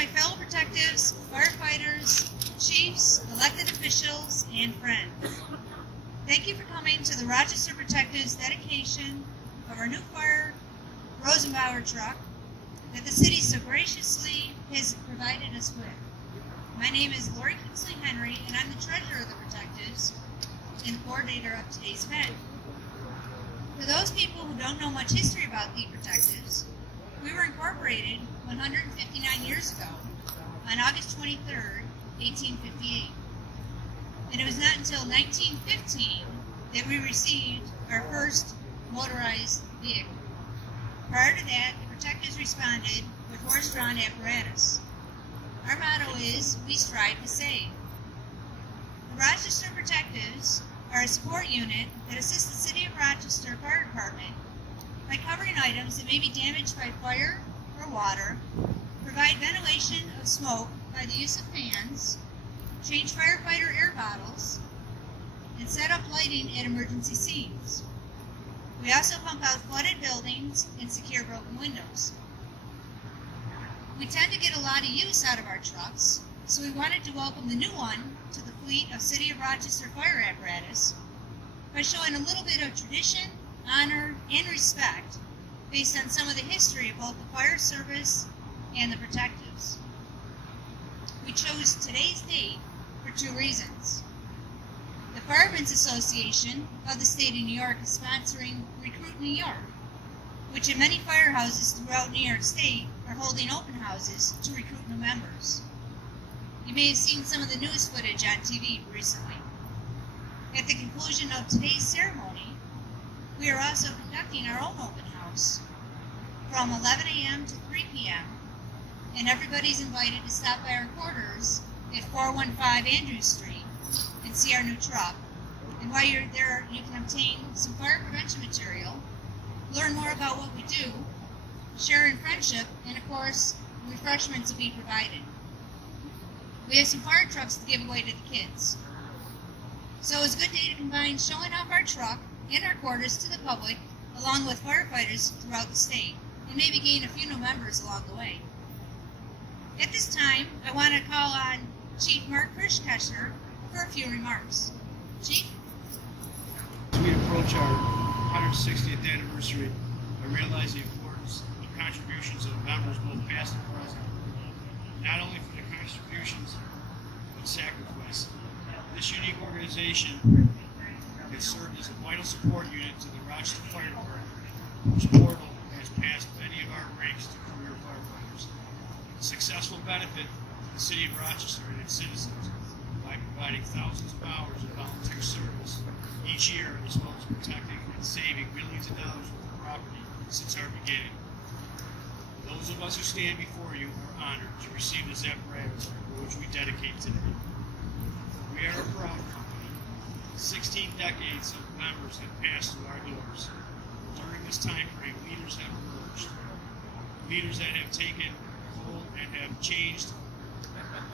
my fellow protectives, firefighters, chiefs, elected officials, and friends. Thank you for coming to the Rochester Protectives dedication of our new fire Rosenbauer truck that the city so graciously has provided us with. My name is Lori Kingsley Henry, and I'm the treasurer of the Protectives and coordinator of today's event. For those people who don't know much history about the Protectives, we were incorporated 159 years ago on August 23rd, 1858. And it was not until 1915 that we received our first motorized vehicle. Prior to that, the Protectives responded with horse-drawn apparatus. Our motto is, we strive to save. The Rochester Protectives are a support unit that assists the City of Rochester Fire Department by covering items that may be damaged by fire or water, provide ventilation of smoke by the use of fans, change firefighter air bottles, and set up lighting at emergency scenes. We also pump out flooded buildings and secure broken windows. We tend to get a lot of use out of our trucks, so we wanted to welcome the new one to the fleet of City of Rochester fire apparatus by showing a little bit of tradition, honor, and respect based on some of the history of both the fire service and the Protectives. We chose today's date for two reasons. The Firemen's Association of the State of New York is sponsoring Recruit New York, which in many firehouses throughout New York State are holding open houses to recruit new members. You may have seen some of the news footage on TV recently. At the conclusion of today's ceremony, we are also conducting our own open house from 11 a.m. to 3 p.m., and everybody's invited to stop by our quarters at 415 Andrews Street and see our new truck. And while you're there, you can obtain some fire prevention material, learn more about what we do, share in friendship, and of course, refreshments will be provided. We have some fire trucks to give away to the kids. So it's a good day to combine showing off our truck and our quarters to the public, along with firefighters throughout the state, and maybe gain a few new members along the way. At this time, I want to call on Chief Mark Kirschkeshner for a few remarks. Chief? As we approach our 160th anniversary, I realize the importance of the contributions of the members, both past and present. Not only for the contributions, but sacrifice. This unique organization has served as a vital support unit to the Rochester Fire Department, whose portal has passed many of our ranks to career firefighters. A successful benefit to the City of Rochester and its citizens by providing thousands of hours of volunteer service each year, as well as protecting and saving millions of dollars worth of property since our beginning. Those of us who stand before you are honored to receive this apparatus which we dedicate today. We are a proud company. 16 decades of members have passed through our doors. During this time frame, leaders have emerged. Leaders that have taken hold and have changed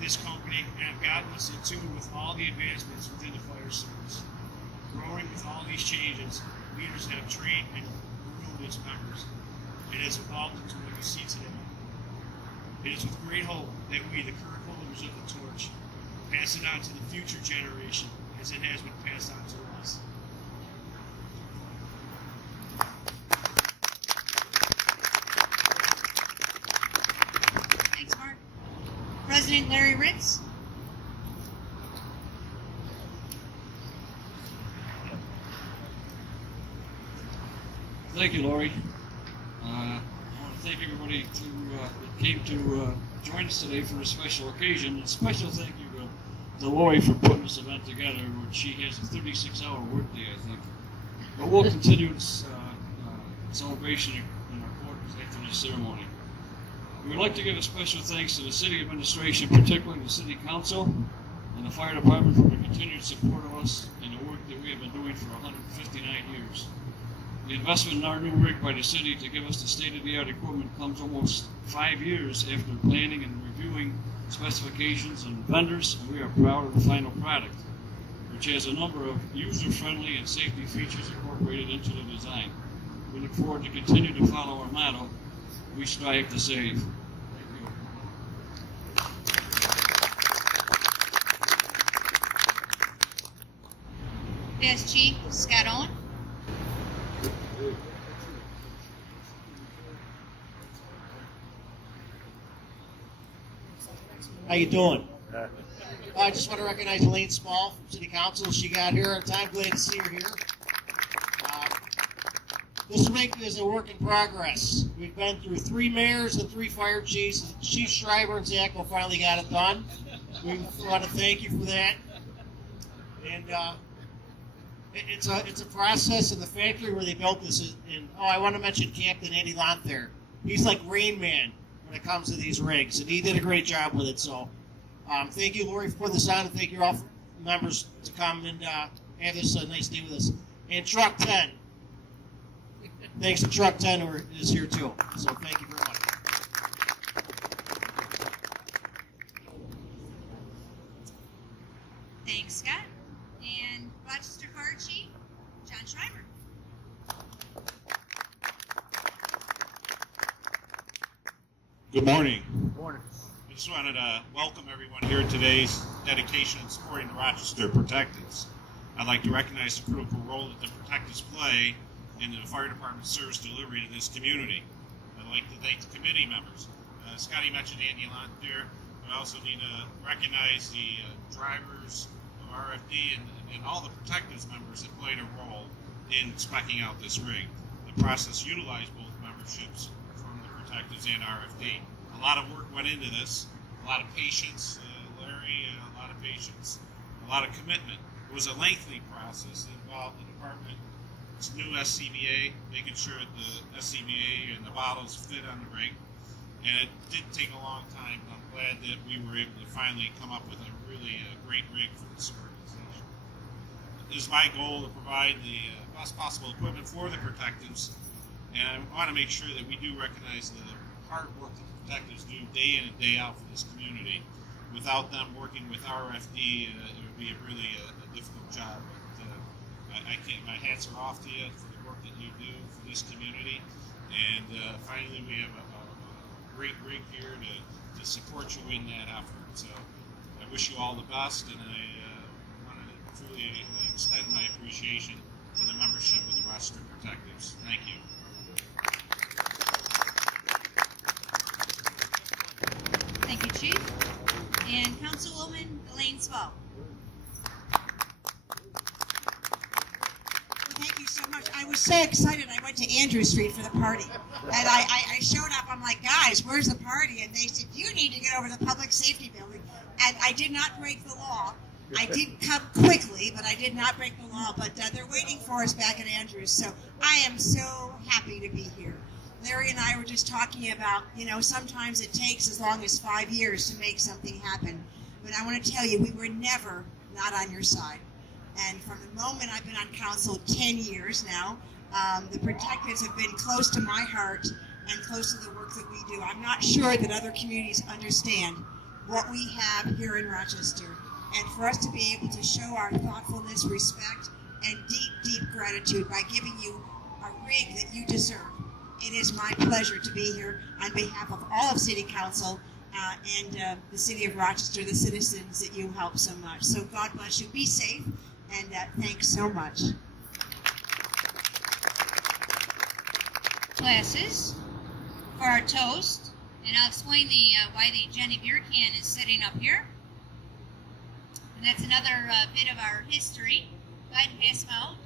this company and have gotten us in tune with all the advancements within the fire service. Growing with all these changes, leaders have trained and groomed its members. It has evolved into what you see today. It is with great hope that we, the current holders of the torch, pass it on to the future generation as it has been passed on to us. Thanks, Mark. President Larry Ritz? Thank you, Lori. I want to thank everybody that came to join us today for a special occasion. A special thank you to Lori for putting this event together, which she has a 36-hour workday, I think. But we'll continue this celebration in our quarters after this ceremony. We would like to give a special thanks to the City Administration, particularly the City Council and the Fire Department, for the continued support of us and the work that we have been doing for 159 years. The investment in our new rig by the city to give us the state-of-the-art equipment comes almost 5 years after planning and reviewing specifications and vendors, and we are proud of the final product, which has a number of user-friendly and safety features incorporated into the design. We look forward to continue to follow our motto, we strive to save. Thank you. Fast Chief Scott Owen. How you doing? I just want to recognize Elaine Small from City Council. She got here on time. Glad to see her here. This week is a work in progress. We've been through 3 mayors and 3 fire chiefs. Chief Schreiber and Zachko finally got it done. We want to thank you for that. And it's a process in the factory where they built this. And I want to mention Captain Andy Lonther. He's like Rain Man when it comes to these rigs, and he did a great job with it. So thank you, Lori, for putting this on, and thank you all members to come and have this nice day with us. And Truck 10. Thanks to Truck 10 who is here too. So thank you very much. Thanks, Scott. And Rochester Fire Chief John Schreiber. Good morning. I just wanted to welcome everyone here at today's dedication and supporting the Rochester Protectives. I'd like to recognize the critical role that the Protectives play in the fire department service delivery to this community. I'd like to thank the committee members. Scotty mentioned Andy Lonther. I also need to recognize the drivers of RFD and all the Protectives members that played a role in speccing out this rig. The process utilized both memberships from the Protectives and RFD. A lot of work went into this, a lot of patience, Larry, a lot of patience, a lot of commitment. It was a lengthy process that involved the department's new SCBA, making sure the SCBA and the bottles fit on the rig. And it did take a long time, but I'm glad that we were able to finally come up with a really great rig for this organization. It is my goal to provide the best possible equipment for the Protectives, and I want to make sure that we do recognize the hard work that the Protectives do day in and day out for this community. Without them working with RFD, it would be a really difficult job. But I can't. My hats are off to you for the work that you do for this community. And finally, we have a great rig here to support you in that effort. So I wish you all the best, and I want to truly extend my appreciation to the membership of the Rochester Protectives. Thank you. Thank you, Chief. And Councilwoman Elaine Small. Thank you so much. I was so excited. I went to Andrew Street for the party. And I showed up. I'm like, guys, where's the party? And they said, you need to get over to the public safety building. And I did not break the law. I did come quickly, but I did not break the law. But they're waiting for us back at Andrews. So I am so happy to be here. Larry and I were just talking about, sometimes it takes as long as 5 years to make something happen. But I want to tell you, we were never not on your side. And from the moment I've been on council, 10 years now, the Protectives have been close to my heart and close to the work that we do. I'm not sure that other communities understand what we have here in Rochester. And for us to be able to show our thoughtfulness, respect, and deep, deep gratitude by giving you a rig that you deserve. It is my pleasure to be here on behalf of all of City Council and the City of Rochester, the citizens that you help so much. So God bless you. Be safe, and thanks so much. Glasses for our toast, and I'll explain why the Jenny beer can is sitting up here. And that's another bit of our history. Go ahead and pass them out.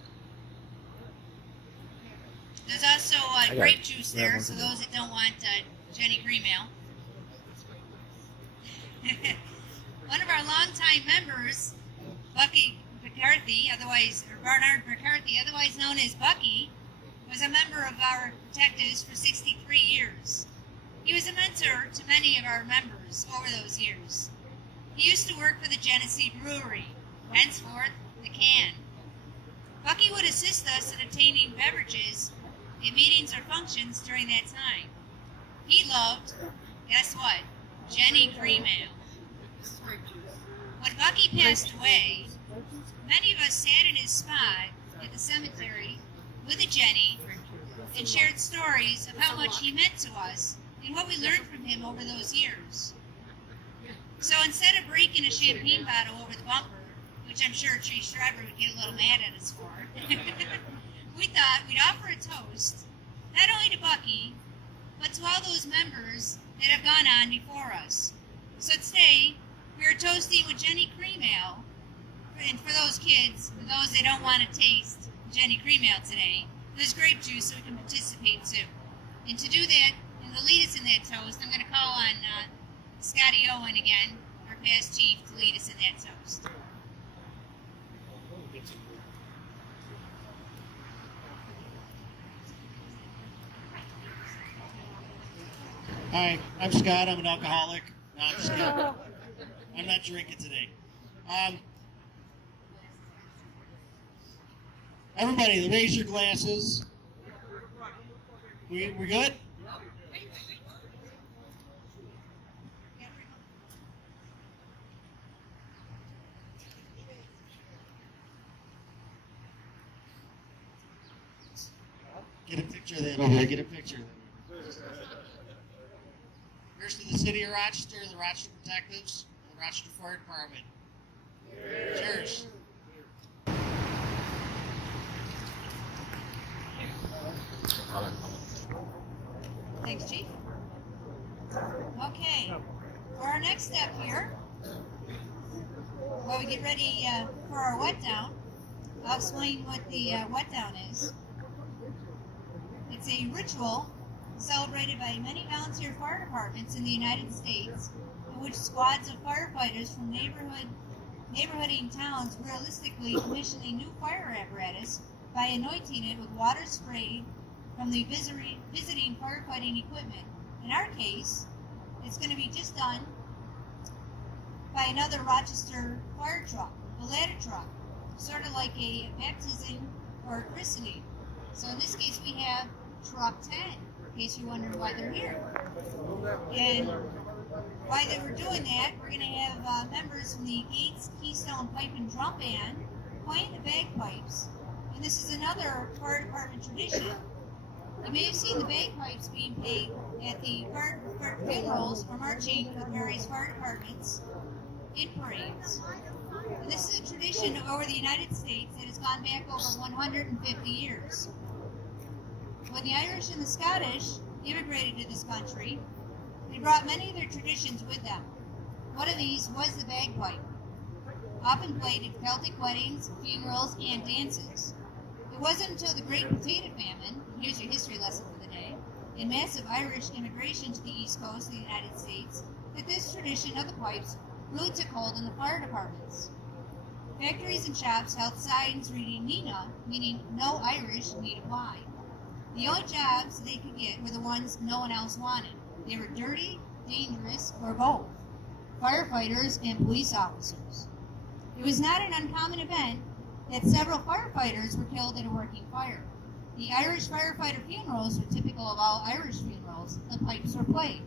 There's also grape juice there, so those that don't want Jenny Cream Ale. One of our longtime members, Bucky McCarthy, Barnard McCarthy, otherwise known as Bucky, was a member of our Protectives for 63 years. He was a mentor to many of our members over those years. He used to work for the Genesee Brewery, henceforth the Can. Bucky would assist us in obtaining beverages in meetings or functions during that time. He loved, guess what? Jenny Cream Ale. When Bucky passed away, many of us sat in his spot at the cemetery with a Jenny and shared stories of how much he meant to us and what we learned from him over those years. So instead of breaking a champagne bottle over the bumper, which I'm sure Chief Schreiber would get a little mad at us for, we thought we'd offer a toast, not only to Bucky, but to all those members that have gone on before us. So today, we are toasting with Jenny Cream Ale, and for those kids, for those that don't want to taste Jenny Cream Ale today, there's grape juice so we can participate too. And to do that, and to lead us in that toast, I'm going to call on Scotty Owen again, our past chief, to lead us in that toast. Hi, I'm Scott. I'm an alcoholic. No, I'm just kidding. I'm not drinking today. Everybody, raise your glasses. We good? Get a picture of that over there. Get a picture of that. Here's to the City of Rochester, the Rochester Protectives, and the Rochester Fire Department. Cheers. Thanks, Chief. Okay, for our next step here, while we get ready for our wet down, I'll explain what the wet down is. It's a ritual celebrated by many volunteer fire departments in the United States, in which squads of firefighters from neighborhooding towns realistically commission a new fire apparatus by anointing it with water sprayed from the visiting firefighting equipment. In our case, it's going to be just done by another Rochester fire truck, a ladder truck, sort of like a baptism or a christening. So in this case, we have Truck 10, in case you're wondering why they're here. And while they were doing that, we're going to have members from the Gates Keystone Pipe and Drum Band playing the bagpipes. And this is another fire department tradition. You may have seen the bagpipes being played at the fire funerals or marching with various fire departments in parades. And this is a tradition over the United States that has gone back over 150 years. When the Irish and the Scottish immigrated to this country, they brought many of their traditions with them. One of these was the bagpipe, often played at Celtic weddings, funerals, and dances. It wasn't until the Great Potato Famine, here's your history lesson for the day, and massive Irish immigration to the east coast of the United States that this tradition of the pipes really took hold in the fire departments. Factories and shops held signs reading Nina, meaning no Irish need apply. The only jobs they could get were the ones no one else wanted. They were dirty, dangerous, or both. Firefighters and police officers. It was not an uncommon event that several firefighters were killed in a working fire. The Irish firefighter funerals were typical of all Irish funerals. The pipes were played.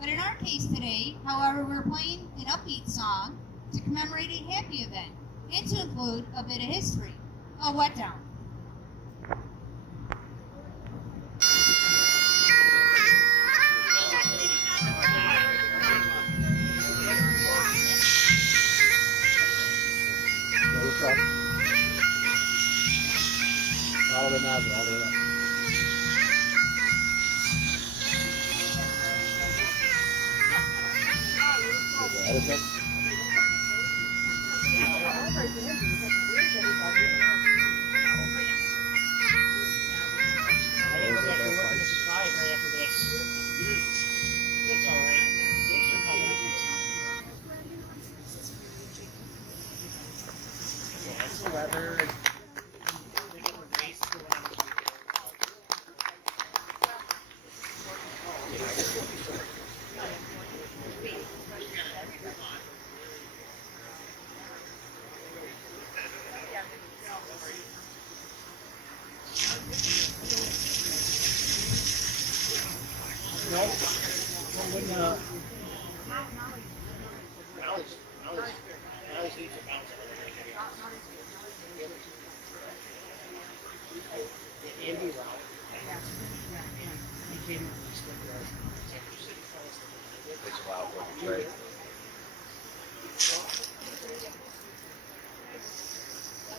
But in our case today, however, we're playing an upbeat song to commemorate a happy event and to include a bit of history, a wet down. All the nozzle, all the way up.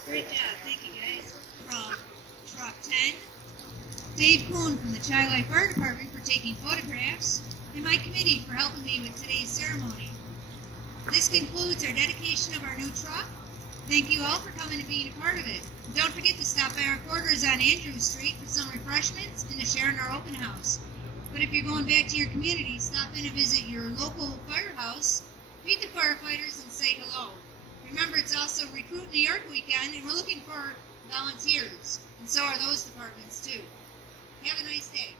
Great job, thank you guys. From Truck 10, Dave Kuhn from the Chi Life Fire Department for taking photographs, and my committee for helping me with today's ceremony. This concludes our dedication of our new truck. Thank you all for coming and being a part of it. Don't forget to stop by our quarters on Andrews Street for some refreshments and to share in our open house. But if you're going back to your community, stop in and visit your local firehouse, meet the firefighters, and say hello. Remember, it's also Recruit New York weekend, and we're looking for volunteers, and so are those departments too. Have a nice day.